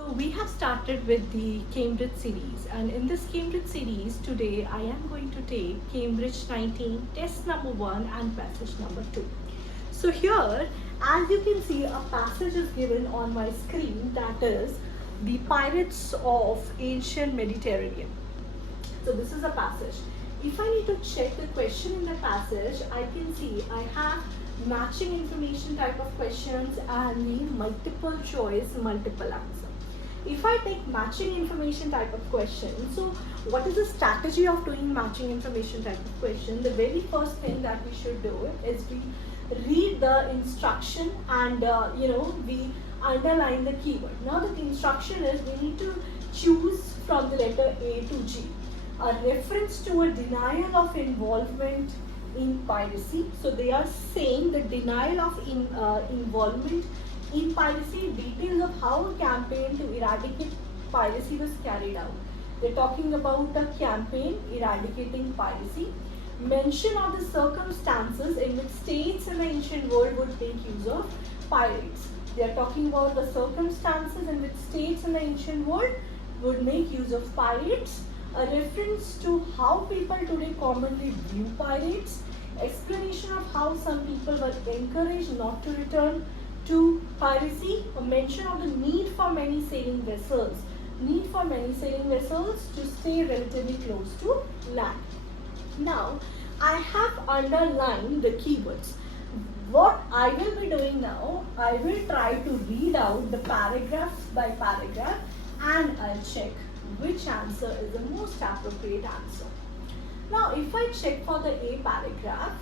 So we have started with the Cambridge series, and in this Cambridge series today I am going to take Cambridge 19 test number 1 and passage number 2. So here, as you can see, a passage is given on my screen, that is the pirates of ancient Mediterranean. So this is a passage. If I need to check the question in the passage, I can see I have matching information type of questions and the multiple choice, multiple answer. If I take matching information type of question, so what is the strategy of doing matching information type of question? The very first thing that we should do is we read the instruction and we underline the keyword. Now the instruction is we need to choose from the letter A to G. A reference to a denial of involvement in piracy. So they are saying the denial of involvement in piracy, details of how a campaign to eradicate piracy was carried out. They're talking about a campaign eradicating piracy. Mention of the circumstances in which states in the ancient world would make use of pirates. They are talking about the circumstances in which states in the ancient world would make use of pirates. A reference to how people today commonly view pirates. Explanation of how some people were encouraged not to return to piracy. A mention of the need for many sailing vessels. Need for many sailing vessels to stay relatively close to land. Now, I have underlined the keywords. What I will be doing now, I will try to read out the paragraph by paragraph and I'll check which answer is the most appropriate answer. Now, if I check for the A paragraph,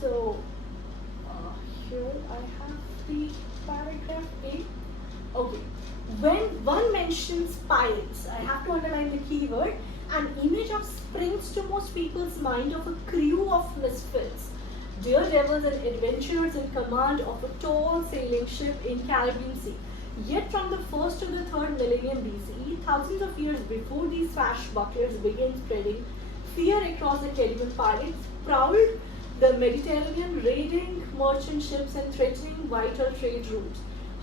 so here I have the paragraph A. Okay, when one mentions pirates, I have to underline the keyword. An image of springs to most people's mind of a crew of misfits, daredevils and adventurers in command of a tall sailing ship in Caribbean Sea. Yet from the 1st to the 3rd millennium BCE, thousands of years before these swashbucklers began spreading fear across the Caribbean, pirates prowled the Mediterranean, raiding merchant ships and threatening vital trade routes.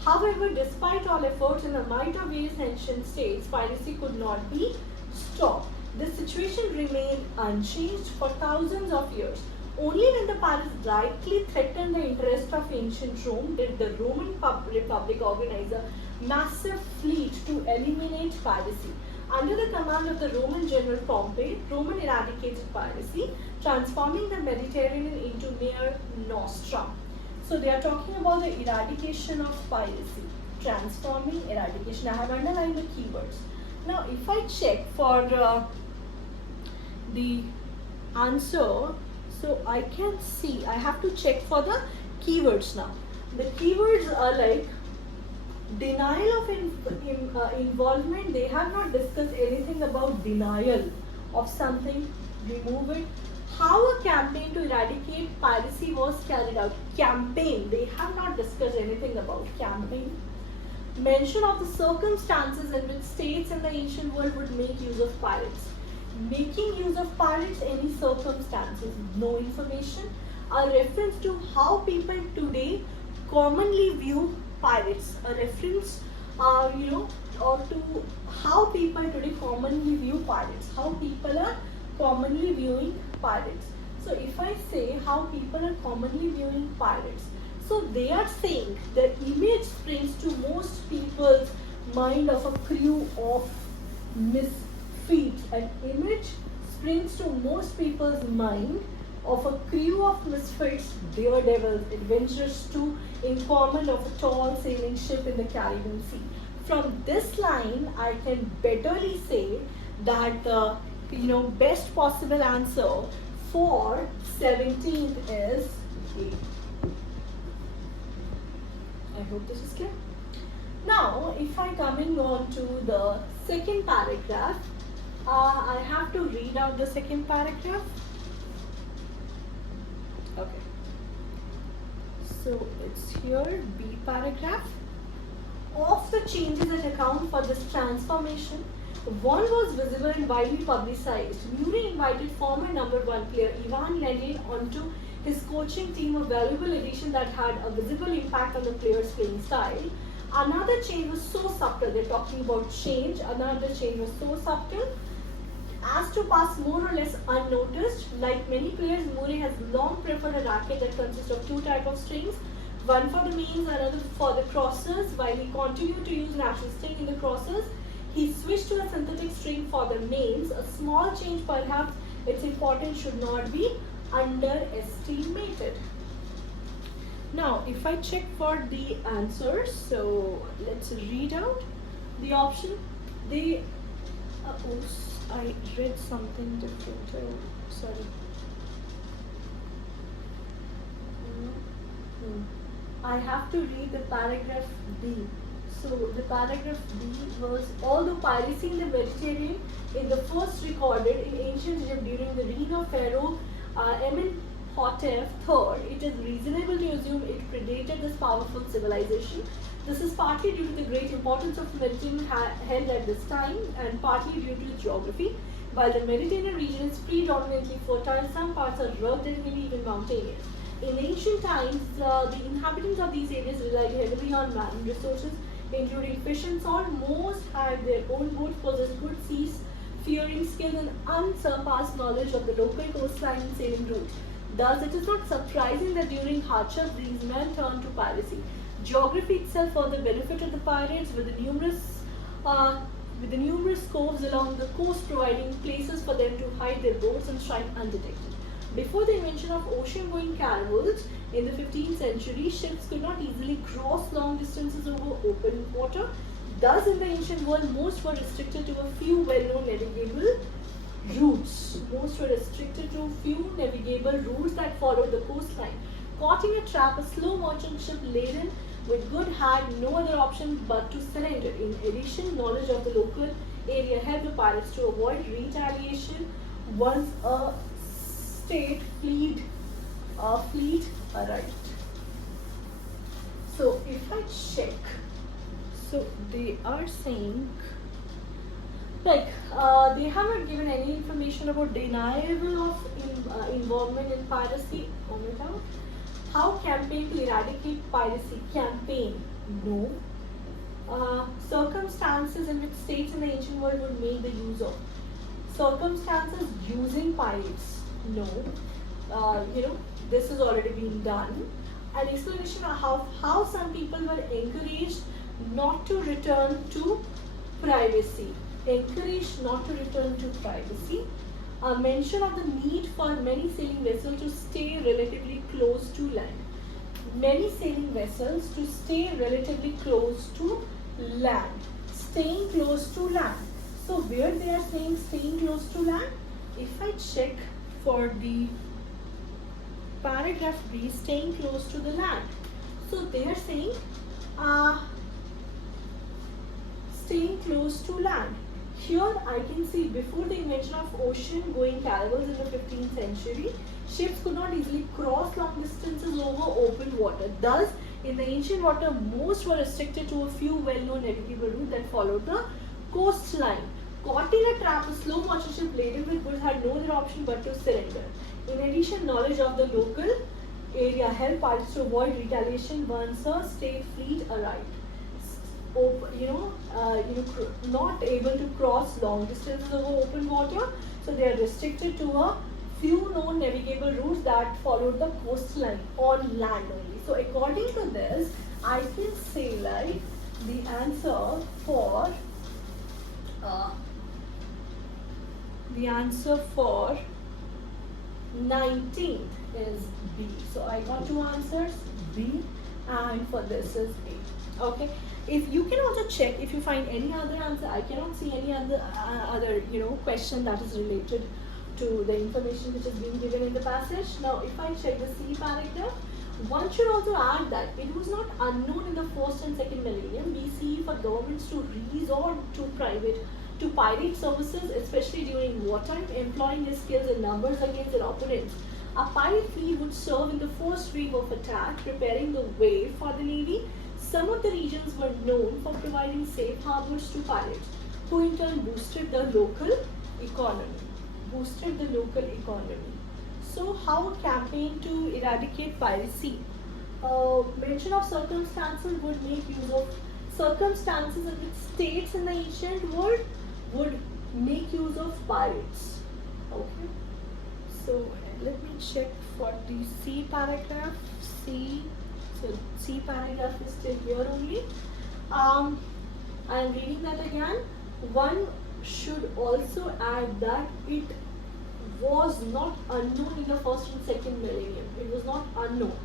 However, despite all efforts in the might of various ancient states, piracy could not be stopped. The situation remained unchanged for thousands of years. Only when the pirates directly threatened the interest of ancient Rome did the Roman Republic organize a massive fleet to eliminate piracy. Under the command of the Roman general Pompey, Roman eradicated piracy, transforming the Mediterranean into Mare Nostrum. So they are talking about the eradication of piracy, transforming, eradication. I have underlined the keywords. Now, if I check for the answer, so I can see I have to check for the keywords now. The keywords are like denial of involvement. They have not discussed anything about denial of something, remove it. How a campaign to eradicate piracy was carried out. Campaign, they have not discussed anything about campaign. Mention of the circumstances in which states in the ancient world would make use of pirates. Making use of pirates, any circumstances, no information. A reference to how people today commonly view pirates. A reference, or to how people today commonly view pirates. How people are commonly viewing pirates. So if I say how people are commonly viewing pirates, so they are saying the image springs to most people's mind of a crew of misfits. An image springs to most people's mind of a crew of misfits, daredevils, adventurers too, in command of a tall sailing ship in the Caribbean Sea. From this line, I can betterly say that best possible answer for 17th is A. I hope this is clear. Now, if I coming on to the second paragraph, I have to read out the second paragraph. Okay. So it's here, B paragraph. Of the changes that account for this transformation, one was visible and widely publicized. Newly invited former number 1 player Ivan Lendl onto his coaching team, a valuable addition that had a visible impact on the player's playing style. Another change was so subtle. They're talking about change. Another change was so subtle as to pass more or less unnoticed. Like many players, Murray has long preferred a racket that consists of two types of strings, one for the mains, another for the crossers. While he continued to use natural string in the crossers, he switched to a synthetic string for the mains. A small change, perhaps its importance should not be underestimated. Now, if I check for the answers, so let's read out the option. They, I read something different. Oh, sorry. I have to read the paragraph B. So the paragraph B was, although piracy in the Mediterranean in the first recorded in ancient Egypt during the reign of Pharaoh Amenhotep III, it is reasonable to assume it predated this powerful civilization. This is partly due to the great importance of the Mediterranean held at this time and partly due to its geography. While the Mediterranean region is predominantly fertile, some parts are rugged and hilly, even mountainous. In ancient times, the inhabitants of these areas relied heavily on marine resources, including fish and salt. Most had their own boats, possessed good seafaring skills, and unsurpassed knowledge of the local coastline and sailing routes. Thus, it is not surprising that during hardship, these men turned to piracy. Geography itself further benefited the pirates with the numerous coves along the coast, providing places for them to hide their boats and strike undetected. Before the invention of ocean-going caravels in the 15th century, ships could not easily cross long distances over open water. Thus, in the ancient world, most were restricted to a few well-known navigable routes. That followed the coastline. Caught in a trap, a slow merchant ship laden with goods had no other option but to surrender. In addition, knowledge of the local area helped the pirates to avoid retaliation once a state fleet arrived. So if I check, so they are saying like they haven't given any information about denial of involvement in piracy. How campaign to eradicate piracy? Campaign, no. Circumstances in which states in the ancient world would make the use of. Circumstances using pirates, no. This has already been done. An explanation of how some people were encouraged not to return to privacy. A mention of the need for many sailing vessels to stay relatively close to land. Many sailing vessels to stay relatively close to land. Staying close to land. So where they are saying staying close to land? If I check for the paragraph B, staying close to the land. So they are saying staying close to land. Here I can see before the invention of ocean-going caravels in the 15th century, ships could not easily cross long distances over open water. Thus, in the ancient water, most were restricted to a few well-known navigable routes that followed the coastline. Caught in a trap, a slow merchant ship laden with goods had no other option but to surrender. In addition, knowledge of the local area helped pirates to avoid retaliation once a state fleet arrived. Not able to cross long distances over open water, so they are restricted to a few known navigable routes that followed the coastline on land only. So according to this, I can say like the answer for 19th is B. So I got two answers, B, and for this is A. Okay. If you can also check if you find any other answer. I cannot see any other question that is related to the information which is being given in the passage. Now, if I check the C paragraph, one should also add that it was not unknown in the 1st and 2nd millennium BCE for governments to resort to pirate services, especially during wartime, employing their skills in numbers against their opponents. A pirate fleet would serve in the first wave of attack, preparing the way for the navy. Some of the regions were known for providing safe harbors to pirates, who in turn boosted the local economy. So, how a campaign to eradicate piracy? Mention of circumstances would make use of circumstances in which states in the ancient world would make use of pirates. Okay, so let me check for the C paragraph. C, so C paragraph is still here only. I am reading that again. One should also add that it was not unknown in the first and second millennium. It was not unknown.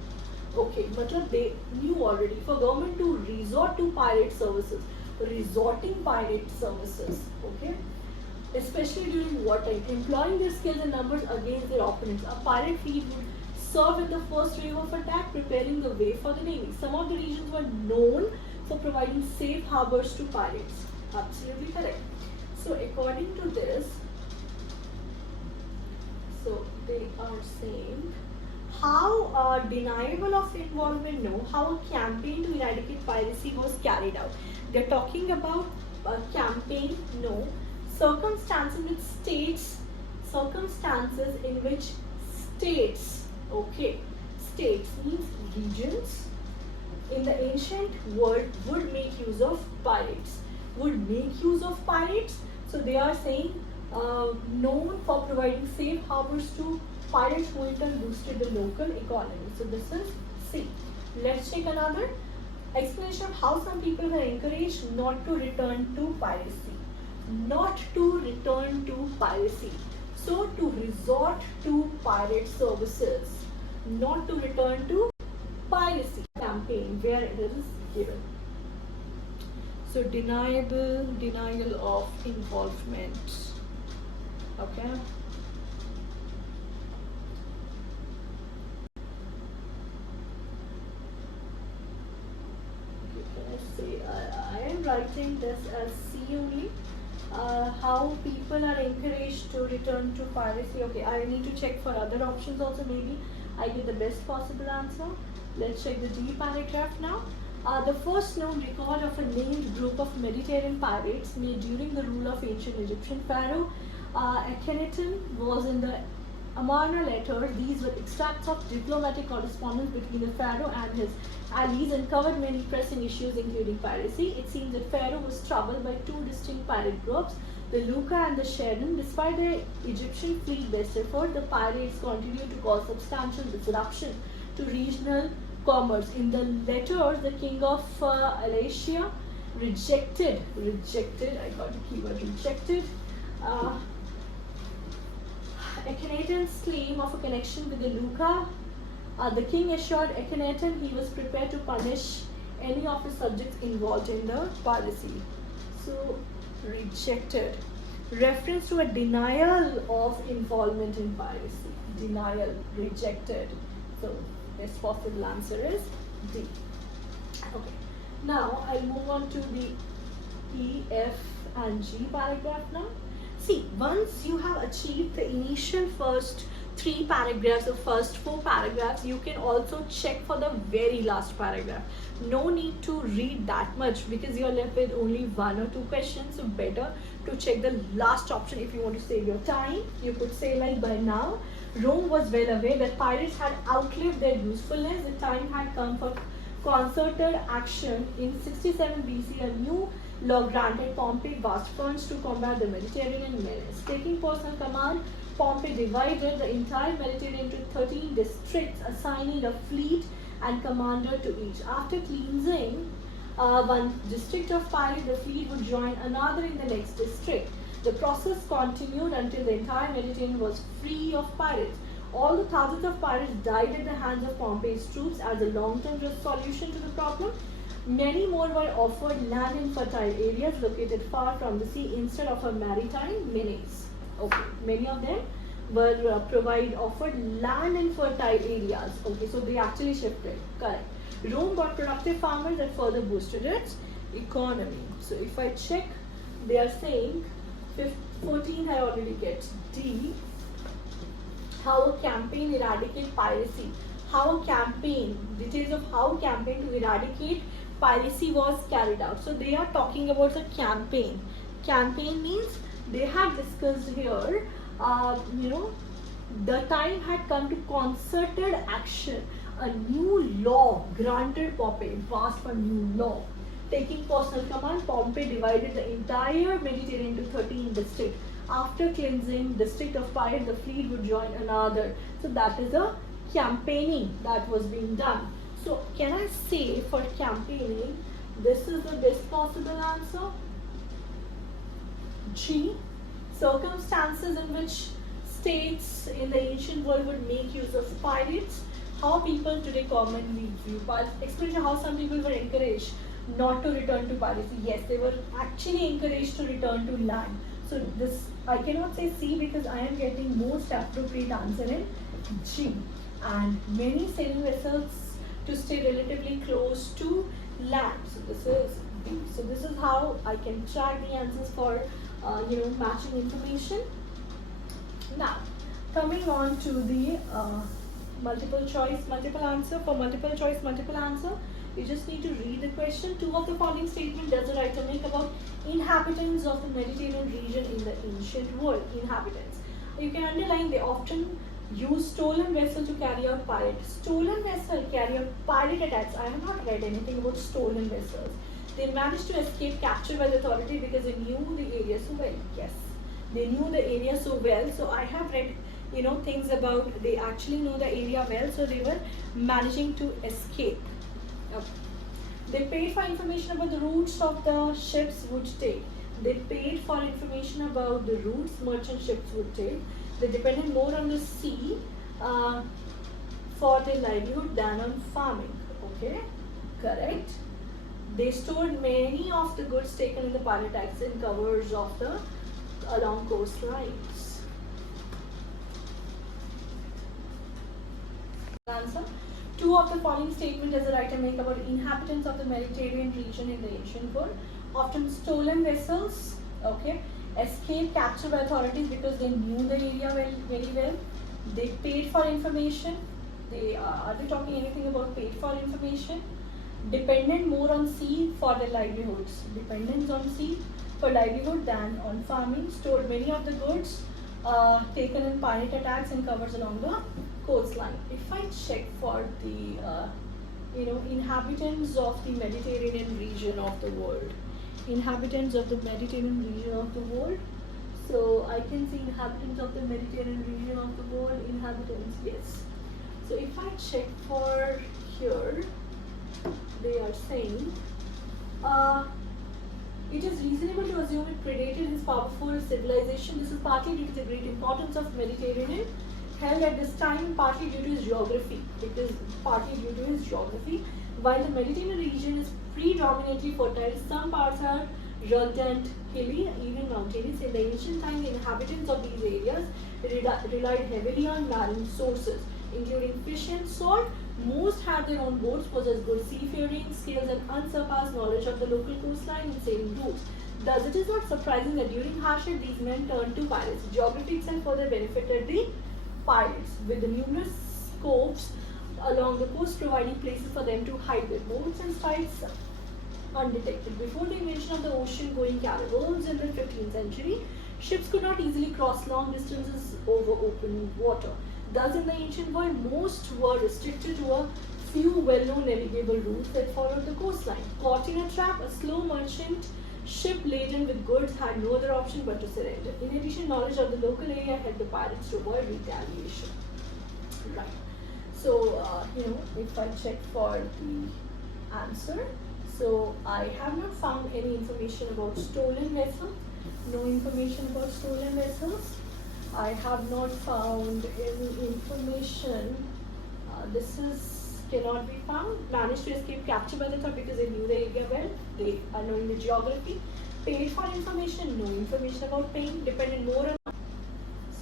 Okay, but they knew already. For government to resort to pirate services, okay, especially during wartime, employing their skills and numbers against their opponents. A pirate fleet would serve in the first wave of attack, preparing the way for the navy. Some of the regions were known for providing safe harbors to pirates. Absolutely correct. So according to this, so they are saying how denial of involvement, no, how a campaign to eradicate piracy was carried out. They're talking about a campaign, no, circumstances in which states, okay, states means regions in the ancient world would make use of pirates. So they are saying known for providing safe harbors to pirates who in turn boosted the local economy. So this is C. Let's take another explanation of how some people were encouraged not to return to piracy. So to resort to pirate services, not to return to piracy campaign where it is given. So denial of involvement. Okay. I am writing this as C only. How people are encouraged to return to piracy. Okay, I need to check for other options also. Maybe I get the best possible answer. Let's check the D paragraph now. The first known record of a named group of Mediterranean pirates made during the rule of ancient Egyptian pharaoh Akhenaten was in the Amarna letters. These were extracts of diplomatic correspondence between the pharaoh and his allies and covered many pressing issues including piracy. It seems that pharaoh was troubled by two distinct pirate groups, the Luca and the Sheridan. Despite the Egyptian fleet best effort, the pirates continued to cause substantial disruption to regional commerce. In the letters, the king of Alasia rejected, I got the keyword rejected, Akhenaten's claim of a connection with the Luca. The king assured Akhenaten he was prepared to punish any of his subjects involved in the piracy. So, rejected. Reference to a denial of involvement in piracy. Denial, rejected. So, best possible answer is D. Okay. Now, I'll move on to the E, F and G paragraph now. See, once you have achieved the initial first 3 paragraphs or first 4 paragraphs, you can also check for the very last paragraph. No need to read that much because you're left with only 1 or 2 questions. So better to check the last option if you want to save your time. You could say like, by now, Rome was well aware that pirates had outlived their usefulness. The time had come for concerted action. In 67 BC, a new law granted Pompey vast funds to combat the Mediterranean menace. Taking personal command, Pompey divided the entire Mediterranean into 13 districts, assigning a fleet and commander to each. After cleansing one district of pirates, the fleet would join another in the next district. The process continued until the entire Mediterranean was free of pirates. All the thousands of pirates died at the hands of Pompey's troops as a long-term solution to the problem. Many more were offered land in fertile areas located far from the sea instead of a maritime menace. Okay, many of them were offered land in fertile areas. Okay, so they actually shifted. Correct. Rome got productive farmers that further boosted its economy. So if I check, they are saying 14 I already get. D. How a campaign eradicate piracy. Details of how campaign to eradicate piracy was carried out. So they are talking about the campaign. Campaign means they have discussed here, the time had come to concerted action. A new law granted Pompey, passed a new law Taking personal command, Pompey divided the entire Mediterranean into 13 districts. After cleansing district of pirates, the fleet would join another. So that is a campaigning that was being done. So can I say for campaigning, this is the best possible answer? G. Circumstances in which states in the ancient world would make use of pirates. How people today commonly view pirates, especially how some people were encouraged not to return to piracy. Yes, they were actually encouraged to return to land. So this, I cannot say C because I am getting most appropriate answer in G. And many sailing vessels to stay relatively close to land. So this is B. So this is how I can track the answers for matching information. Now, coming on to the multiple choice, multiple answer. For multiple choice, multiple answer, you just need to read the question. Two of the following statements does the writer make about inhabitants of the Mediterranean region in the ancient world? Inhabitants. You can underline, they often use stolen vessel to carry out pirate. Stolen vessel carry out pirate attacks. I have not read anything about stolen vessels. They managed to escape capture by the authority because they knew the area so well. Yes, they knew the area so well. So I have read things about they actually know the area well, so they were managing to escape. Okay. They paid for information about the routes of the ships would take. They paid for information about the routes merchant ships would take. They depended more on the sea for their livelihood than on farming. Okay, correct. They stored many of the goods taken in the pirate attacks in covers of the along coastlines. Answer. Two of the following statements does the writer make about inhabitants of the Mediterranean region in the ancient world? Often stolen vessels, okay, escape capture by authorities because they knew the area very well. They paid for information. Are they talking anything about paid for information? Dependent more on sea for their livelihoods. Dependence on sea for livelihood than on farming. Stored many of the goods taken in pirate attacks and covers along the coastline. If I check for the inhabitants of the Mediterranean region of the world, inhabitants of the Mediterranean region of the world, so I can see inhabitants of the Mediterranean region of the world, inhabitants, yes. So if I check for here, they are saying it is reasonable to assume it predated his powerful civilization. This is partly due to the great importance of Mediterranean held at this time, partly due to his geography. It is partly due to his geography. While the Mediterranean region is predominantly fertile, some parts are rugged and hilly, even mountainous. In the ancient time, the inhabitants of these areas relied heavily on marine sources, including fish and salt. Most had their own boats, possessed good seafaring skills, and unsurpassed knowledge of the local coastline and sailing routes. Thus, it is not surprising that during hardship, these men turned to pirates. Geography itself further benefited the pirates, with the numerous coves along the coast providing places for them to hide their boats and sites undetected. Before the invention of the ocean-going caravels in the 15th century, ships could not easily cross long distances over open water. Thus, in the ancient world, most were restricted to a few well-known navigable routes that followed the coastline. Caught in a trap, a slow merchant ship laden with goods had no other option but to surrender. In addition, knowledge of the local area helped the pirates to avoid retaliation. Right. So, if I check for the answer, so I have not found any information about stolen vessels. No information about stolen vessels. I have not found any information. This cannot be found. Managed to escape capture by the thought because they knew the area well. They are knowing the geography. Paid for information. No information about paying. Depended more on.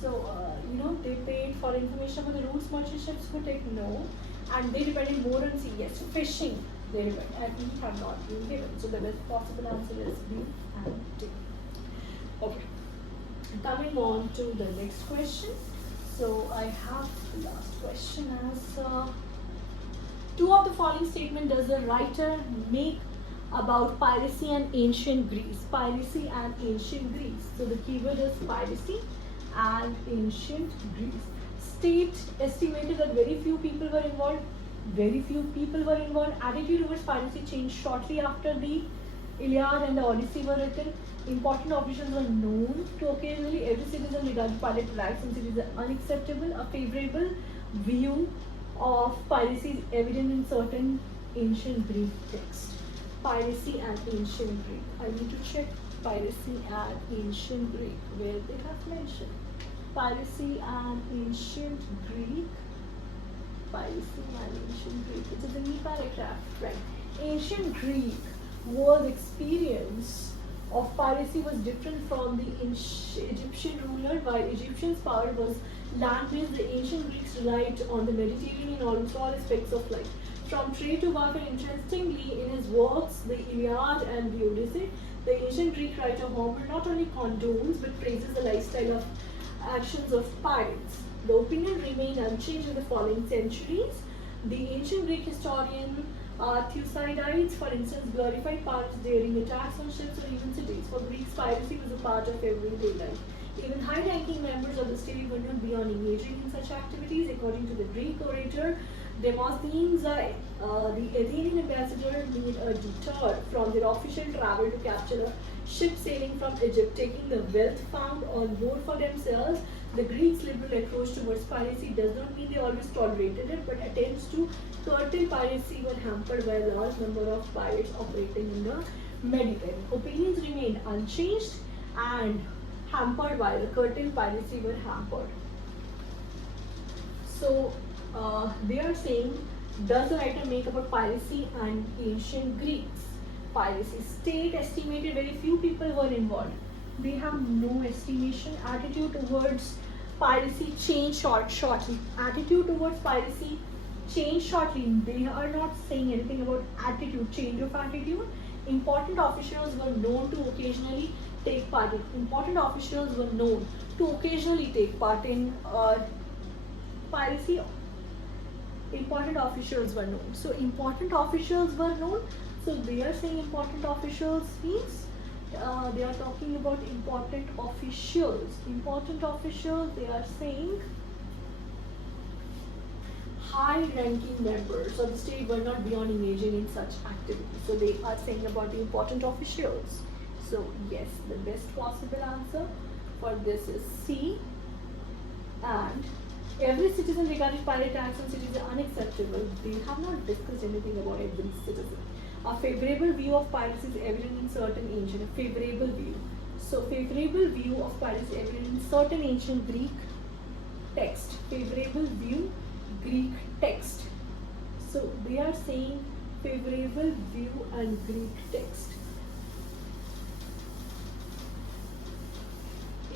So they paid for information about the routes merchant ships would take. No, and they depended more on sea. Yes, fishing. They depend. And we have not been given. So the best possible answer is B and D. Okay. Coming on to the next question. So I have the last question as two of the following statements does the writer make about piracy and ancient Greece? Piracy and ancient Greece. So the keyword is piracy and ancient Greece. State estimated that very few people were involved. Very few people were involved. Attitude towards piracy changed shortly after the Iliad and the Odyssey were written. Important officials were known to occasionally. Every citizen regarded pirate attacks and cities as unacceptable. A favorable view of piracy is evident in certain ancient Greek texts. Piracy and ancient Greek. I need to check piracy and ancient Greek where they have mentioned. Piracy and ancient Greek. Piracy and ancient Greek. It is a new paragraph, right? Ancient Greek was experience of piracy was different from the Egyptian ruler. While Egyptians' power was land-based, the ancient Greeks relied on the Mediterranean in almost all aspects of life, from trade to warfare. Interestingly, in his works, the Iliad and the Odyssey, the ancient Greek writer Homer not only condones but praises the lifestyle of actions of pirates. The opinion remained unchanged in the following centuries. The ancient Greek historian Thucydides, for instance, glorified pirates during attacks on ships or even cities. For Greeks, piracy was a part of everyday life. Even high-ranking members of the state were not beyond engaging in such activities. According to the Greek orator Demosthenes, the Athenian ambassador made a detour from their official travel to capture a ship sailing from Egypt, taking the wealth found on board for themselves. The Greeks' liberal approach towards piracy does not mean they always tolerated it, but attempts to curtail piracy were hampered by a large number of pirates operating in the Mediterranean. Opinions remained unchanged and hampered while the curtail piracy were hampered. So they are saying, does the writer make about piracy and ancient Greeks? Piracy state estimated very few people were involved. They have no estimation. Attitude towards piracy changed shortly. Attitude towards piracy changed shortly. They are not saying anything about attitude, change of attitude. Important officials were known to occasionally take part in. Important officials were known to occasionally take part in piracy. Important officials were known. So important officials were known. So they are saying important officials means they are talking about important officials. Important officials, they are saying high-ranking members of the state were not beyond engaging in such activities. So they are saying about the important officials. So yes, the best possible answer for this is C. And every citizen regarded pirate acts on cities are unacceptable. They have not discussed anything about every citizen. A favorable view of piracy is evident in certain ancient. A favorable view. So favorable view of piracy is evident in certain ancient Greek text. Favorable view, Greek text. So they are saying favorable view and Greek text.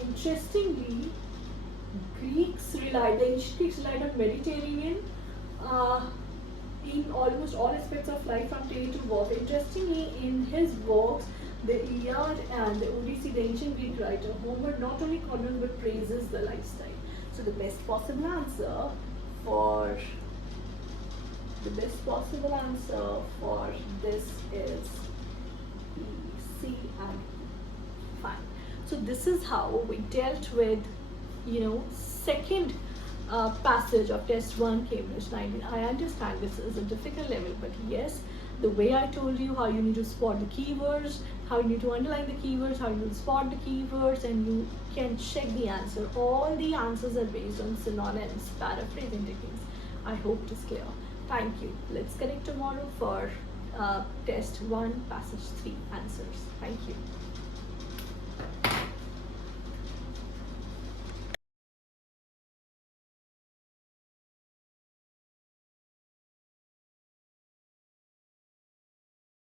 Interestingly, the ancient Greeks relied on Mediterranean in almost all aspects of life, from trade to warfare. Interestingly, in his works, the Iliad and the Odyssey, the ancient Greek writer Homer not only condones but praises the lifestyle. So the best possible answer for this is C and E. Fine. So this is how we dealt with, second passage of test 1 Cambridge 19. I understand this is a difficult level, but yes, the way I told you how you need to spot the keywords, how you need to underline the keywords, how you need to spot the keywords, and you can check the answer. All the answers are based on synonyms, paraphrasing techniques. I hope it is clear. Thank you. Let's connect tomorrow for test 1 passage 3 answers.